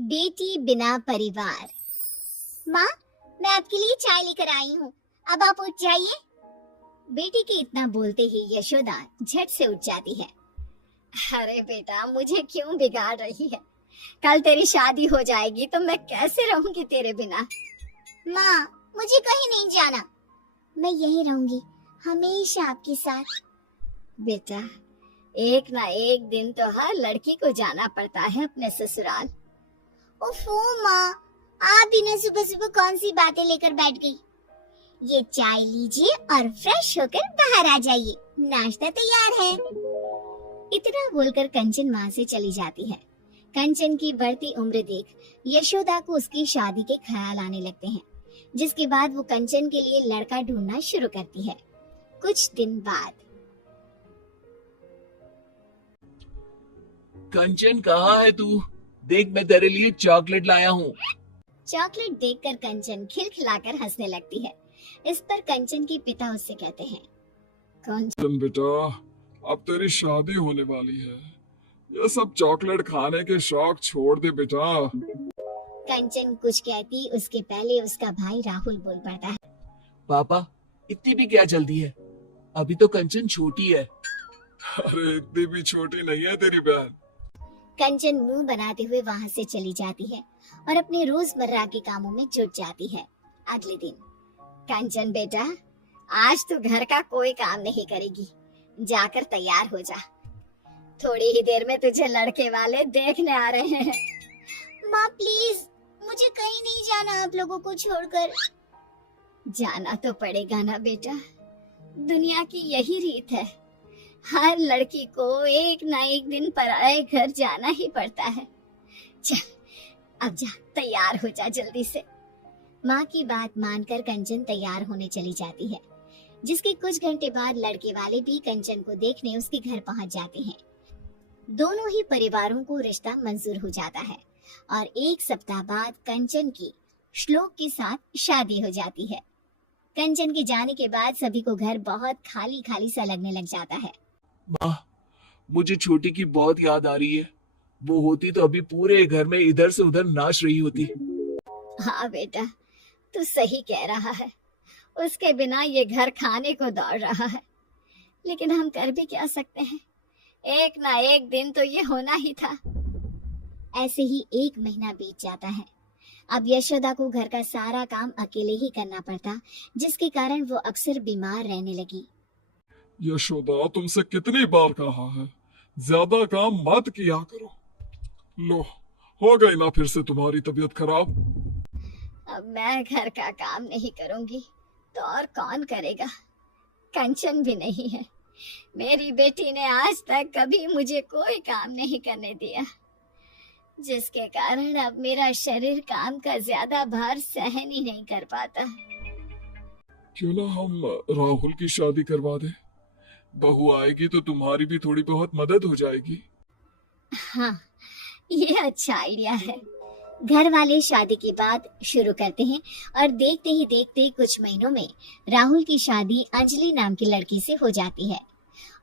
बेटी बिना परिवार। माँ, मैं आपके लिए चाय लेकर आई हूँ, अब आप उठ जाइए। बेटी के इतना बोलते ही यशोदा झट से उठ जाती है। अरे बेटा, मुझे क्यों बिगाड़ रही है? कल तेरी शादी हो जाएगी तो मैं कैसे रहूंगी तेरे बिना? माँ, मुझे कहीं नहीं जाना, मैं यहीं रहूंगी, हमेशा आपके साथ। बेटा, एक ना एक दिन तो हर लड़की को जाना पड़ता है अपने ससुराल। ओफो माँ, आप भी ना सुबह सुबह कौन सी बातें लेकर बैठ गई। ये चाय लीजिए और फ्रेश होकर बाहर आ जाइए, नाश्ता तैयार है। इतना बोलकर कंचन वहाँ से चली जाती है। कंचन की बढ़ती उम्र देख यशोदा को उसकी शादी के ख्याल आने लगते हैं, जिसके बाद वो कंचन के लिए लड़का ढूंढना शुरू करती है। कुछ दिन बाद। कंचन, कहाँ है तू? देख, मैं तेरे लिए चॉकलेट लाया हूँ। चॉकलेट देखकर कंचन खिलखिलाकर हंसने लगती है। इस पर कंचन के पिता उससे कहते हैं, कंचन बेटा, अब तेरी शादी होने वाली है, ये सब चॉकलेट खाने के शौक छोड़ दे बेटा। कंचन कुछ कहती उसके पहले उसका भाई राहुल बोल पड़ता है। पापा, इतनी भी क्या जल्दी है? अभी तो कंचन छोटी है। अरे इतनी भी छोटी नहीं है तेरी बहन। कंचन मुंह बनाते हुए वहाँ से चली जाती है और अपने रोजमर्रा के कामों में जुट जाती है। अगले दिन। कंचन बेटा, आज तो घर का कोई काम नहीं करेगी, जाकर तैयार हो जा, थोड़ी ही देर में तुझे लड़के वाले देखने आ रहे हैं। माँ प्लीज, मुझे कहीं नहीं जाना आप लोगों को छोड़कर। जाना तो पड़ेगा ना बेटा, दुनिया की यही रीत है, हर लड़की को एक ना एक दिन पराए घर जाना ही पड़ता है। चल, अब जा, तैयार हो जा जल्दी से। माँ की बात मानकर कंचन तैयार होने चली जाती है, जिसके कुछ घंटे बाद लड़के वाले भी कंचन को देखने उसके घर पहुंच जाते हैं। दोनों ही परिवारों को रिश्ता मंजूर हो जाता है और एक सप्ताह बाद कंचन की श्लोक के साथ शादी हो जाती है। कंचन के जाने के बाद सभी को घर बहुत खाली खाली सा लगने लग जाता है। माँ, मुझे छोटी की बहुत याद आ रही है। वो होती तो अभी पूरे घर में इधर से उधर नाच रही होती। हाँ बेटा, तू सही कह रहा है, उसके बिना ये घर खाने को दौड़ रहा है, लेकिन हम कर भी क्या सकते हैं, एक ना एक दिन तो ये होना ही था। ऐसे ही एक महीना बीत जाता है। अब यशोदा को घर का सारा काम अकेले ही करना पड़ता, जिसके कारण वो अक्सर बीमार रहने लगी। यशोदा, तुमसे कितनी बार कहा है, ज्यादा काम मत किया करो। लो, हो गई ना फिर से तुम्हारी तबीयत खराब। अब मैं घर का काम नहीं करूंगी तो और कौन करेगा? कंचन भी नहीं है। मेरी बेटी ने आज तक कभी मुझे कोई काम नहीं करने दिया, जिसके कारण अब मेरा शरीर काम का ज्यादा भार सहन ही नहीं कर पाता। क्यों ना हम राहुल की शादी करवा दे, बहू आएगी तो तुम्हारी भी थोड़ी बहुत मदद हो जाएगी। हाँ, ये अच्छा आइडिया है। घर वाले शादी की बात शुरू करते हैं और देखते ही देखते कुछ महीनों में राहुल की शादी अंजलि नाम की लड़की से हो जाती है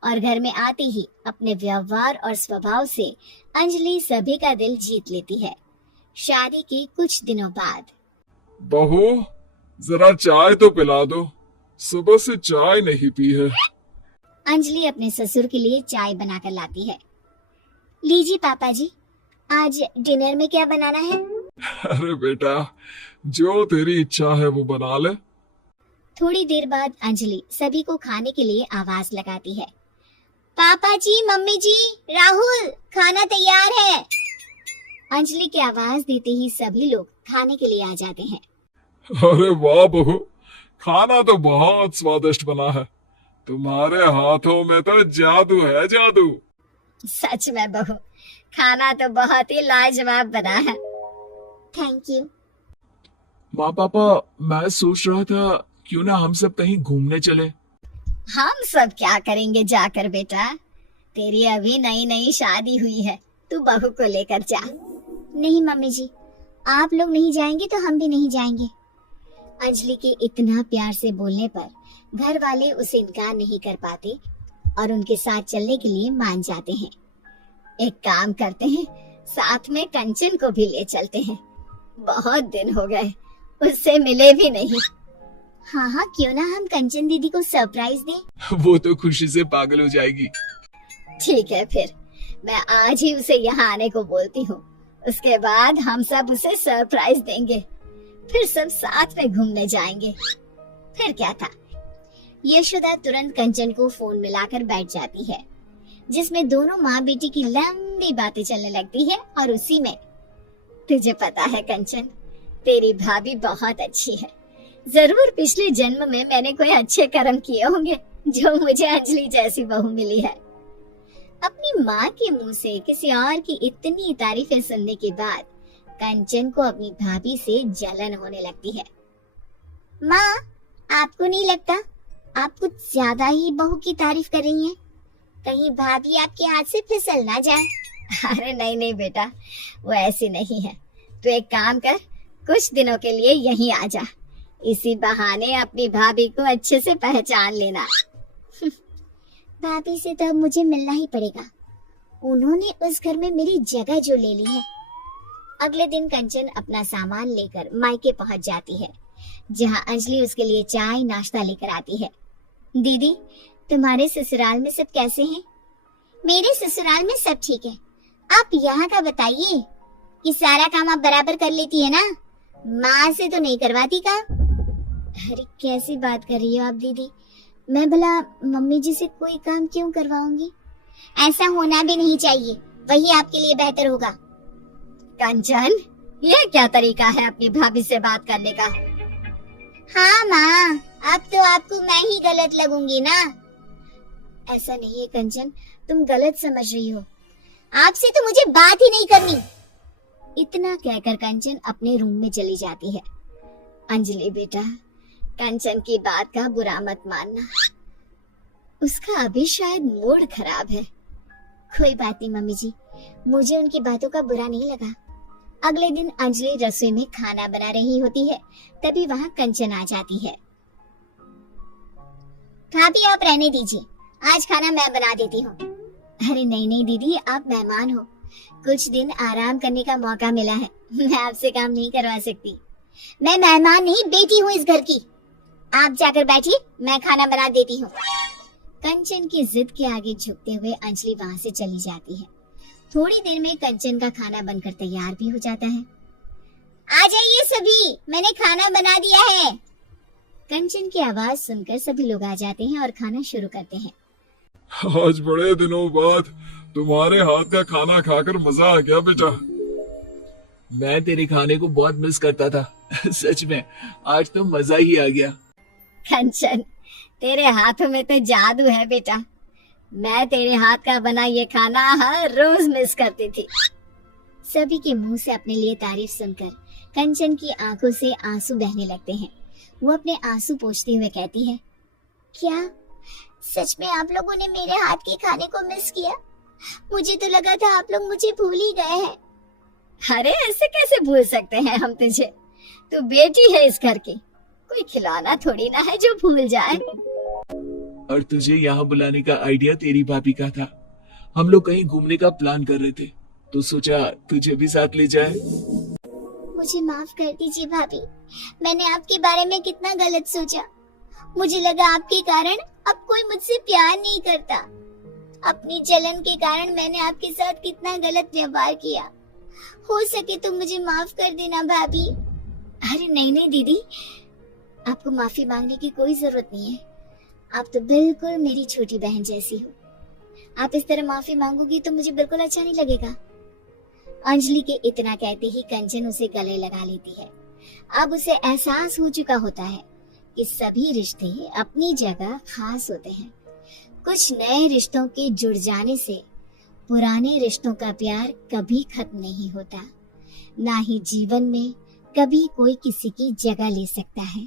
और घर में आते ही अपने व्यवहार और स्वभाव से अंजलि सभी का दिल जीत लेती है। शादी के कुछ दिनों बाद। बहू, जरा चाय तो पिला दो, सुबह से चाय नहीं पी है। अंजलि अपने ससुर के लिए चाय बनाकर लाती है। लीजिए पापा जी, आज डिनर में क्या बनाना है? अरे बेटा, जो तेरी इच्छा है वो बना ले। थोड़ी देर बाद अंजलि सभी को खाने के लिए आवाज लगाती है। पापा जी, मम्मी जी, राहुल, खाना तैयार है। अंजलि की आवाज देते ही सभी लोग खाने के लिए आ जाते हैं। अरे वाह बहू, खाना तो बहुत स्वादिष्ट बना है, तुम्हारे हाथों में तो जादू है, जादू। सच में बहू, खाना तो बहुत ही लाजवाब बना है। Thank you. माँ पापा, मैं सोच रहा था क्यों ना हम सब कहीं घूमने चले। हम सब क्या करेंगे जाकर बेटा, तेरी अभी नई नई शादी हुई है, तू बहू को लेकर जा। नहीं मम्मी जी, आप लोग नहीं जाएंगे तो हम भी नहीं जाएंगे। अंजलि के इतना प्यार से बोलने पर घर वाले उसे इनकार नहीं कर पाते और उनके साथ चलने के लिए मान जाते हैं। एक काम करते हैं, साथ में कंचन को भी ले चलते हैं। बहुत दिन हो गए उससे मिले भी नहीं। हाँ हाँ, क्यों ना हम कंचन दीदी को सरप्राइज दें। वो तो खुशी से पागल हो जाएगी। ठीक है, फिर मैं आज ही उसे यहाँ आने को बोलती हूँ। उसके बाद हम सब उसे सरप्राइज देंगे, फिर सब साथ में घूमने जाएंगे। फिर क्या था। यशोदा तुरंत कंचन को फोन मिलाकर बैठ जाती है, जिसमें दोनों माँ बेटी की लंबी बातें चलने लगती है। और उसी में, तुझे पता है कंचन, तेरी भाभी बहुत अच्छी है। जरूर पिछले जन्म में मैंने कोई अच्छे कर्म किए होंगे जो मुझे अंजलि जैसी बहू मिली है। अपनी माँ के मुंह से किसी और की इतनी तारीफें सुनने के बाद कंचन को अपनी भाभी से जलन होने लगती है। माँ, आपको नहीं लगता आप कुछ ज्यादा ही बहू की तारीफ कर रही हैं? कहीं भाभी आपके हाथ से फिसल ना जाए। अरे नहीं नहीं बेटा, वो ऐसी नहीं है। तू एक काम कर, कुछ दिनों के लिए यहीं आ जा। इसी बहाने अपनी भाभी को अच्छे से पहचान लेना। भाभी से तो अब मुझे मिलना ही पड़ेगा। उन्होंने उस घर में मेरी जगह जो ले ली है। अगले दिन कंचन अपना सामान लेकर मायके पहुंच जाती है, जहां अंजलि उसके लिए चाय नाश्ता लेकर आती है। दीदी, तुम्हारे ससुराल में सब कैसे हैं? मेरे ससुराल में सब ठीक है। आप यहाँ का बताइए कि सारा काम आप बराबर कर लेती है ना? माँ से तो नहीं करवाती का? अरे कैसी बात कर रही हो आप दीदी? मैं भला मम्मी जी से कोई काम क्यों करवाऊंगी? ऐसा होना भी नहीं चाहिए, वही आपके लिए बेहतर होगा। कंचन, ये क्या तरीका है अपनी भाभी से बात करने का? हाँ माँ, अब तो आपको मैं ही गलत लगूंगी ना। ऐसा नहीं है कंचन, तुम गलत समझ रही हो। आपसे तो मुझे बात ही नहीं करनी। इतना कहकर कंचन अपने रूम में चली जाती है। अंजलि बेटा, कंचन की बात का बुरा मत मानना। उसका अभी शायद मूड खराब है। कोई बात नहीं मम्मी जी, मुझे उनकी बातों का बुरा नहीं लगा। अगले दिन अंजलि रसोई में खाना बना रही होती है, तभी वहाँ कंचन आ जाती है। भाभी आप रहने दीजिए, आज खाना मैं बना देती हूँ। अरे नहीं नहीं दीदी, आप मेहमान हो, कुछ दिन आराम करने का मौका मिला है, मैं आपसे काम नहीं करवा सकती। मैं मेहमान नहीं, बेटी हूँ इस घर की। आप जाकर बैठिए, मैं खाना बना देती हूँ। कंचन की जिद के आगे झुकते हुए अंजलि वहाँ से चली जाती है। थोड़ी देर में कंचन का खाना बनकर तैयार भी हो जाता है। आ जाइए सभी, मैंने खाना बना दिया है। कंचन की आवाज सुनकर सभी लोग आ जाते हैं और खाना शुरू करते हैं। आज बड़े दिनों बाद तुम्हारे हाथ का खाना खाकर मजा आ गया बेटा। मैं तेरे खाने को बहुत मिस करता था। सच में आज तो मजा ही आ गया। कंचन, तेरे हाथों में तो जादू है बेटा। मैं तेरे हाथ का बना ये खाना हर रोज मिस करती थी। सभी के मुंह से अपने लिए तारीफ सुनकर कंचन की आंखों से आंसू बहने लगते हैं। वो अपने आंसू पोंछते हुए कहती है, क्या सच में आप लोगों ने मेरे हाथ के खाने को मिस किया? मुझे तो लगा था आप लोग मुझे भूल ही गए हैं। अरे ऐसे कैसे भूल सकते हैं हम तुझे? तू बेटी है इस घर की, कोई खिलौना थोड़ी ना है जो भूल जाए। और तुझे यहाँ बुलाने का आइडिया तेरी भाभी का था। हम लोग कहीं घूमने का प्लान कर रहे थे, तो सोचा तुझे भी साथ ले जाए। मुझे माफ कर दीजिए भाभी, मैंने आपके बारे में कितना गलत सोचा। मुझे लगा आपके कारण अब कोई मुझसे प्यार नहीं करता। अपनी जलन के कारण मैंने आपके साथ कितना गलत व्यवहार किया। हो सके तो मुझे माफ कर देना भाभी। अरे नहीं नहीं दीदी, आपको माफी मांगने की कोई जरूरत नहीं है। आप तो बिल्कुल मेरी छोटी बहन जैसी हो। आप इस तरह माफी मांगोगी तो मुझे बिल्कुल अच्छा नहीं लगेगा। अंजलि के इतना कहते ही कंचन उसे गले लगा लेती है। अब उसे एहसास हो चुका होता है कि सभी रिश्ते अपनी जगह खास होते हैं। कुछ नए रिश्तों के जुड़ जाने से पुराने रिश्तों का प्यार कभी खत्म नहीं होता, ना ही जीवन में कभी कोई किसी की जगह ले सकता है।